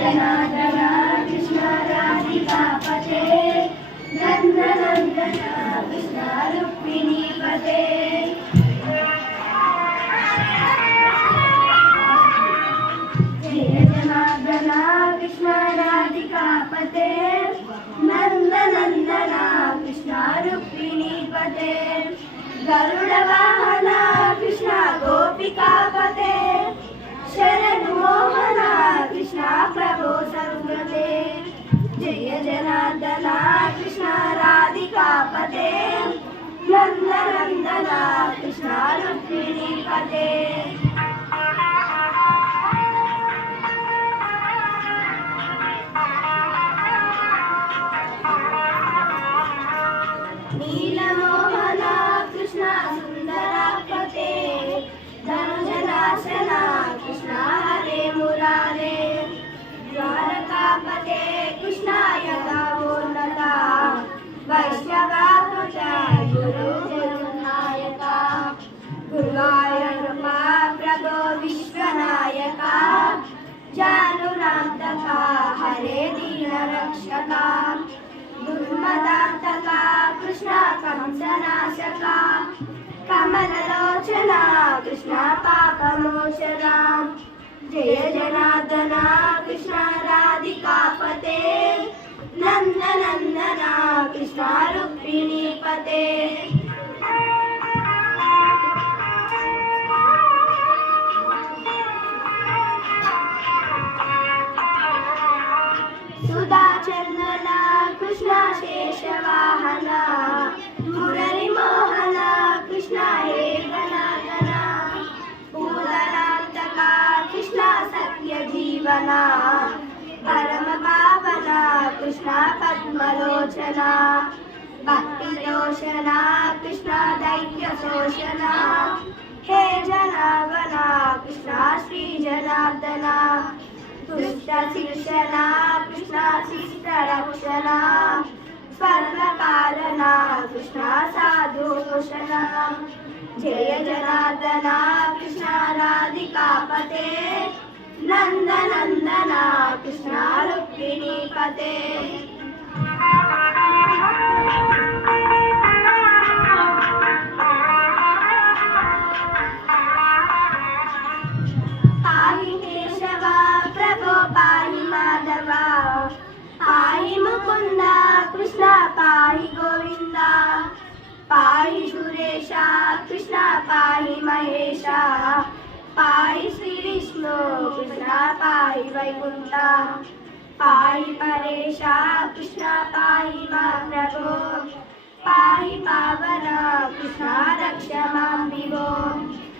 जनार्दन कृष्ण राधिकापते नन्दनन्दन कृष्ण रुक्मिणीपते जय जनार्दन कृष्ण राधिकापते नन्दनन्दन कृष्ण रुक्मिणीपते गरुडवाहन कृष्ण गोपिकापते शरण मोहन कृष्ण प्रभो संगते जय जनार्दन कृष्ण राधिकापते नन्दनन्दन कृष्ण रुक्मिणीपते नीलमोहन कृष्ण सुन्दरापते धनुजनाशन कृष्ण हरे मुरारे द्वारकापते कृष्णाय दामोन्नता वैष्णवाकृता गुरु जगन्नायका गुरुवायूरप्पा प्रभो विश्वनायका जानुरान्तका हरे दीनरक्षका दुर्मदान्तका कृष्ण कंसनाशका कमललोचना कृष्ण पापमोचना जय जनार्दन कृष्ण राधिकापते नन्दनन्दन कृष्ण रुक्मिणीपते सुधाचंदन कृष्ण शेषवाहन मुरलीमोहन कृष्ण हे गणागण पूतनान्तका कृष्ण सत्यजीवना परम पावना कृष्ण पद्मलोचना भक्तिलोचना कृष्ण दैत्यशोषना हे जनार्दना कृष्ण श्री जनार्दना दुष्ट शिक्षणा कृष्ण शिष्ट रक्षणा स्वर्णकारणा कृष्ण साधुभूषणा जय जनार्दन कृष्ण राधिकापते नन्दनन्दन कृष्ण रुक्मिणीपते पाहि केशव प्रभो पाहि माधव पाहि मुकुंद कृष्ण पाहि गोविंद पाहि सुरेश कृष्ण पाहि महेश पाहि श्री विष्णु कृष्ण पाहि वैकुंठ पाहि परेश कृष्ण पाहि मा प्रभो पाहि पावन कृष्ण रक्ष मां विभो